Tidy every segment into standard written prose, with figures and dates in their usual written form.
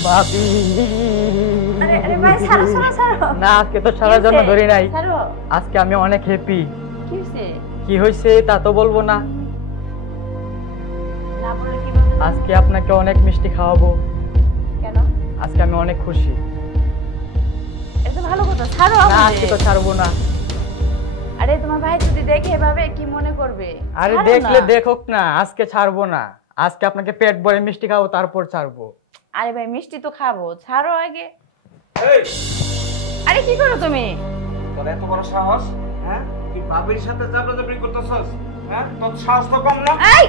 ভাবি আরে আরে ভাই ছাড়ো ছাড়ো ছাড়ো। না, আজকে তো ছাড়ার জন্য ধরি নাই। আজকে আমি অনেক হ্যাপি। কি হইছে? কি হইছে তা তো বলবো না। না বললে কি বলতে? আজকে আপনাকে অনেক মিষ্টি খাওয়াবো। কেন? আজকে আমি অনেক খুশি। এটা তো ভালো কথা, ছাড়ো না, আমাকে। আজকে তো ছাড়বো না। আরে তোমার ভাই যদি দেখে এভাবে কি মনে করবে? আরে দেখলে দেখুক না, আজকে ছাড়বো না। আজকে আপনাকে পেট ভরে মিষ্টি খাবো, তারপর ছাড়বো। আরে ভাই মিষ্টি তো খাবো, ছাড়ো আগে। এই আরে কি করো তুমি? তোর এত বড় সাহস, হ্যাঁ? তুই বাবির সাথে জাবরাজবরি করতেছস, হ্যাঁ? তোর সাহস তো কম না। এই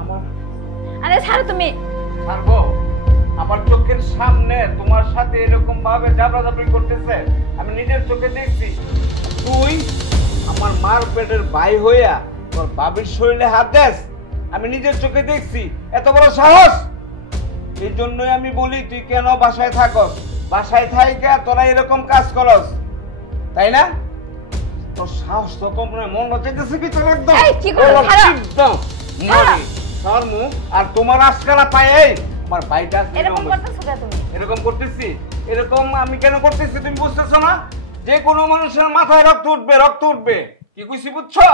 আমার আরে ছাড়ো তুমি। ছাড়বো? আমার চোখের সামনে তোমার সাথে এরকম ভাবে জাবরাজবরি করতেছে, আমি নিজের চোখে দেখছি। তুই আমার মার পেটের ভাই হইয়া তোর বাবির শরীরে হাত দেস, আমি নিজের চোখে দেখছি। এত বড় সাহস! এই জন্যই আমি বলি তুই কেন বাসায় থাকস, বাসায় থাইকা তোরা এরকম কাজ করস, তাই না? তোর সাহস তো কম নয়, মন চাইতেছে কি তোর একদম? এই কি করো? ছাড়ো। একদম মরি তোর মুখ আর তোমার আজকালা পায়ে আমার বাইটা এরকম করতেছো কেন তুমি? এরকম করতেছি, এরকম আমি কেন করতেছি তুমি বুঝতেছো না? যে কোনো মানুষের মাথায় রক্ত উঠবে, রক্ত উঠবে। কি কইছি বুঝছো?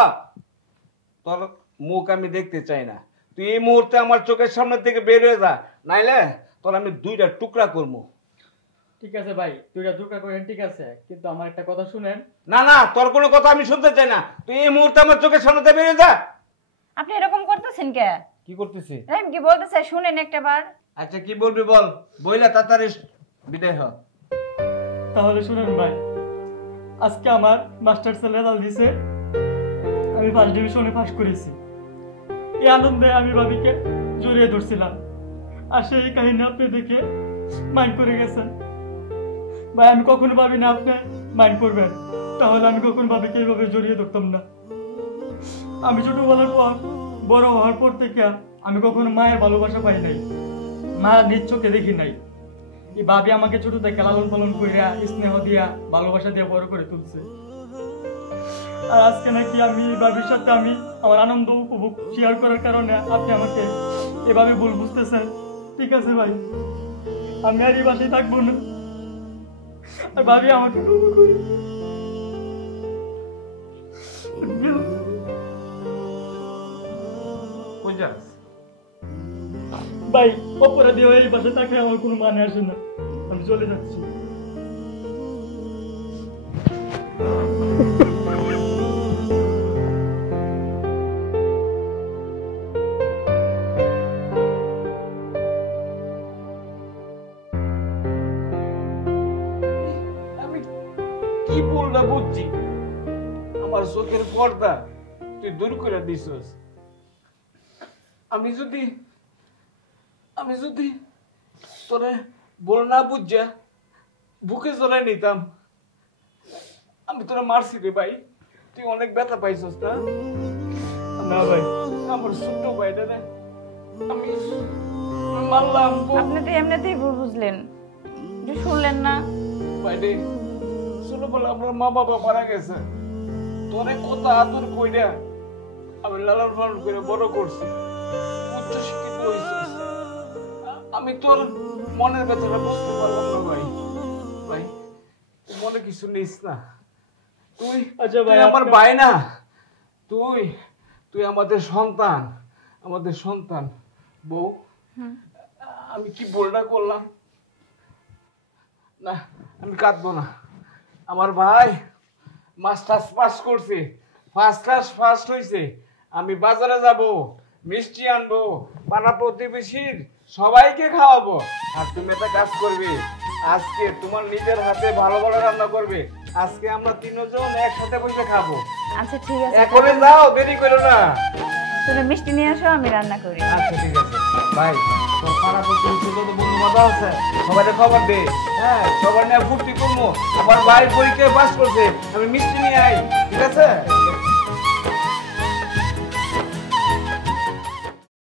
তোর মুখ আমি দেখতে চাই না। তুই এই মুহূর্তে আমার চোখের সামনে থেকে বের হয়ে যা, নাইলে তোর আমি দুইটা টুকরা করবো। ঠিক আছে ভাই, দুইটা টুকরা করেন, ঠিক আছে, কিন্তু আমার একটা কথা শুনেন। না না, তোর কোনো কথা আমি শুনতে চাই না। তুই এই মুহূর্তে আমার চোখের সামনে থেকে বের হয়ে যা। আপনি এরকম করতেছেন কে? কি করতেছি? আমি কি বলতে চাই শুনেন একটাবার। আচ্ছা কি বলবি বল, বইলা তাড়াতাড়ি বিদায় হ। তাহলে শুনেন ভাই, আজকে আমার মাস্টার্সের রেজাল্ট দিছে, আমি ফার্স্ট ডিভিশনে পাস করেছি। এই আনন্দে আমি ভাবিকে জড়িয়ে ধরছিলাম, আর সেই কাহিনী আপনি দেখে মাইন্ড করে গেছেন। ভাই আমি কখনো ভাবি না আপনি মাইন্ড করবেন, তাহলে আমি কখনো ভাবিকে এইভাবে জড়িয়ে ধরতাম না। আমি ছোটবেলার পর বড় হওয়ার পর থেকে আমি কখনো মায়ের ভালোবাসা পাই নাই, মায়ের নিজ চোখে দেখি নাই। এই ভাবি আমাকে ছোট থেকে লালন পালন কইরা স্নেহ দিয়া ভালোবাসা দিয়ে বড় করে তুলছে। আর আজকে নাকি আমি ভাবির সাথে আমি আমার আনন্দ উপভোগ শেয়ার করার কারণে আপনি আমাকে এভাবে ভুল বুঝতেছেন। ঠিক আছে ভাই, আমি আর এই বাসায় থাকবো না, আর ভাবি আমাকে ক্ষমা করে। ভাই অপরাধী হয়ে এই বাসায় থাকলে আমার কোনো মানে আসে না, আমি চলে যাচ্ছি। আমি কি বললা বুঝছি, আমার চোখের পর্দা তুই দূর করে দিছস। আমি যদি তোরে বল না বুঝা বুকে জড়াই নিতাম, আমি তোরা মারছি রে ভাই। তুই অনেক ব্যথা পাইছস না? না ভাই, আমার ছোট্ট ভাইটা রে আমি মারলাম। আপনি তো এমনিতেই ভুল বুঝলেন, যে শুনলেন না। ভাইরে ছোটবেলা আমার মা বাবা মারা গেছে, তোরে কথা আদর কইরা আমি লালন পালন করে বড় করছি, উচ্চ শিক্ষিত হইছিস। আমি তোর মনের ব্যথাটা বুঝতে পারলাম না ভাই। ভাই তুই মনে কিছু নিস না, তুই আচ্ছা ভাই, আমার ভাই না, তুই আমাদের সন্তান, আমাদের সন্তান। বউ আমি কি বলটা করলাম না, আমি কাঁদবো না। আমার ভাই মাস্টার্স পাস করছে, ফার্স্ট ক্লাস ফার্স্ট হয়েছে। আমি বাজারে যাব, মিষ্টি আনবো, পাড়া প্রতিবেশীর সবাইকে খাওয়াবো। আর তুমি একটা কাজ করবে, আজকে তোমার নিজের হাতে ভালো ভালো রান্না করবে। আজকে আমরা তিনজন একসাথে বসে খাবো। আচ্ছা ঠিক আছে, এখনই যাও, দেরি করো না। তুমি মিষ্টি নিয়ে আসো, আমি রান্না করি। আচ্ছা ঠিক আছে ভাই, তোর পাড়া প্রতিবেশী যত বন্ধু বান্ধব আছে সবাইকে খবর দে, হ্যাঁ সবার নিয়ে ফুর্তি করবো। আমার ভাই পরীক্ষায় পাস করছে, আমি মিষ্টি নিয়ে আই, ঠিক আছে?